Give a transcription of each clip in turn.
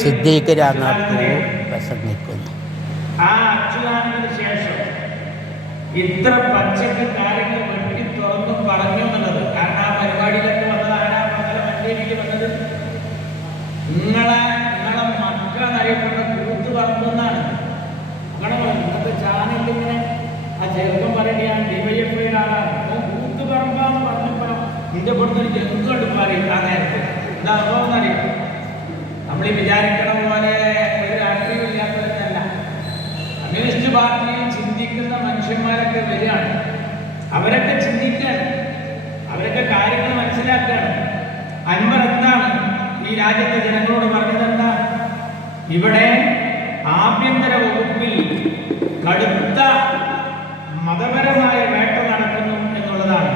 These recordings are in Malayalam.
സിദ്ദീഖ് രാങ്ങാപ്പൂർ പ്രസംഗിക്കുന്നു. ആ അച്യുതാനന്ദന് ശേഷം ഇത്ര പച്ചക്ക് കാര്യങ്ങൾ വെട്ടി തുറന്നു പറഞ്ഞു എന്നുള്ളത് കാരണം ആ പരിപാടിയിലൊക്കെ വന്നത് ആരാ? മക്കളെ മഞ്ചേരിക്ക് വന്നത്. നിങ്ങളെ നിങ്ങളെ മക്കൾ കൂത്ത് പറമ്പെന്നാണ്. നിങ്ങളെ ഇന്നത്തെ ആ ചെറുപ്പം പറയുകയാണ് ഡിവൈഎഫ്ഐയുടെ ആളാണ്. കൂത്ത് പറമ്പാന്ന് നിന്റെ പുറത്തൊരു ജന്തു പറയും ആ നേരത്തെ. എന്താ എന്നറിയാം? നമ്മൾ ഈ വിചാരിക്കണ പോലെ ഒരു രാഷ്ട്രീയം ഇല്ലാത്തവരല്ല കമ്മ്യൂണിസ്റ്റ് പാർട്ടിയിൽ ചിന്തിക്കുന്ന മനുഷ്യന്മാരൊക്കെ വരികയാണ്. അവരൊക്കെ ചിന്തിക്കുകയാണ്. അവരൊക്കെ കാര്യങ്ങൾ മനസ്സിലാക്കുകയാണ്. അൻവർ എന്താണ് ഈ രാജ്യത്തെ ജനങ്ങളോട് പറഞ്ഞത് ഇവിടെ ആഭ്യന്തര വകുപ്പിൽ കടുത്ത മതപരമായ വേട്ട നടക്കുന്നു എന്നുള്ളതാണ്.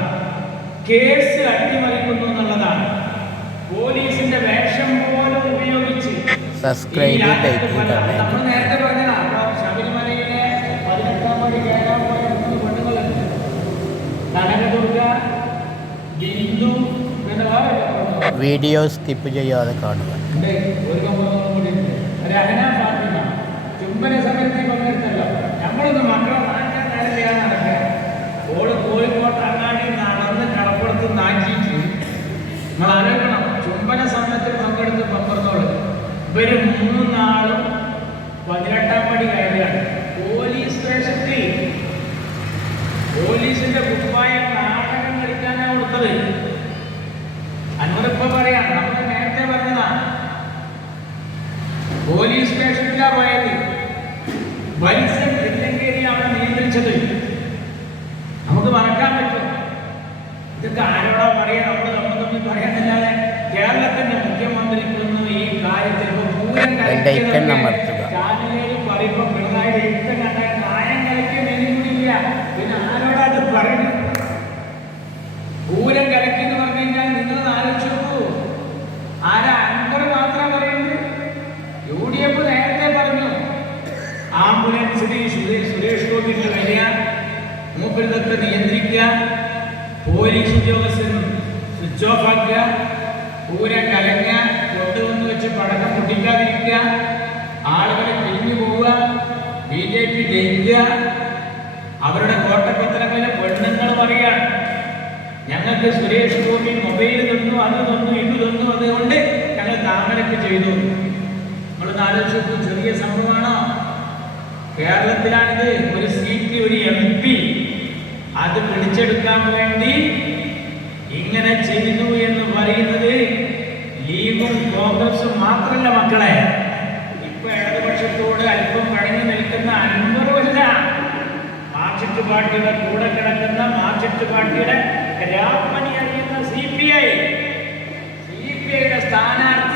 കേസ് അട്ടിമറിക്കുന്നു എന്നുള്ളതാണ്. പോലീസിന്റെ വേഷം പോലും ഉപയോഗിച്ച് സബ്സ്ക്രൈബ് നമ്മൾ നേരത്തെ പറഞ്ഞതാ ശബരിമലയിലെ പതിനെട്ടാം പടി കയറാൻ പോയ മൂന്ന് പെണ്ണുങ്ങളുണ്ട് കനകദുർഗ ബിന്ദു വീഡിയോ സ്കിപ്പ് ചെയ്യാതെ കാണുക. ചുംബന സമരത്തിൽ പങ്കെടുത്തല്ലോ നമ്മളൊന്ന് മക്കളെ നാട്ടാൻ നേരത്തെയാണ് നടക്കുക ഓൾ കോഴിക്കോട്ട് അങ്ങാടി നടന്ന് കടപ്പുറത്ത് നാക്കിയിട്ട് നമ്മൾ ഇവർ മൂന്നാളും പതിനെട്ടാം പടി കയറിയാണ് പോലീസ് സ്റ്റേഷനിൽ പോലീസിന്റെ കുപ്പായ നാടകം കളിക്കാനാണ് കൊടുത്തത്. അന്നോടിപ്പോ പറയാ നമ്മൾ നേരത്തെ പറഞ്ഞതാ. പോലീസ് സ്റ്റേഷനിലാ പോയത്. മത്സ്യം തില്ലങ്കേരി അവിടെ നിയന്ത്രിച്ചത് നമുക്ക് മറക്കാൻ പറ്റും ഇതൊക്കെ ആരോടാ അത് പറയുന്നത് പൂരം പറഞ്ഞു സുരേഷ് നിയന്ത്രിക്കുക പോലീസ് ഉദ്യോഗസ്ഥൻ സ്വിച്ച് ഓഫ് ആക്കുക പൂരം കലങ്ങുക പടക്കം പൊട്ടിക്കാതിരിക്കുക ആളുകളെ പിരിഞ്ഞു പോവുക ബി ജെ പി ജയിക്കുക അവരുടെ കോട്ടപ്പത്തനങ്ങളിലെ പെണ്ണുങ്ങൾ പറയുകയാണ്. ഞങ്ങൾക്ക് സുരേഷ് ഗോപി മൊബൈൽ തന്നു അത് തന്നു ഇത് തന്നു അതുകൊണ്ട് ഞങ്ങൾ താമരക്ക് ചെയ്തു. നമ്മൾ ആലോചിച്ചു ചെറിയ സംഭവമാണോ? കേരളത്തിലാണിത് ഒരു സീറ്റ് ഒരു എം പി അത് പിടിച്ചെടുക്കാൻ വേണ്ടി ഇങ്ങനെ ചെയ്തു എന്ന് കിടക്കുന്ന അൻപറുമല്ല മാർക്സിസ്റ്റ് പാർട്ടിയുടെ കൂടെ കിടക്കുന്ന മാർക്സിസ്റ്റ് പാർട്ടിയുടെ രാപ്പണി അറിയുന്ന C P I. C P ഐയുടെ സ്ഥാനാർത്ഥി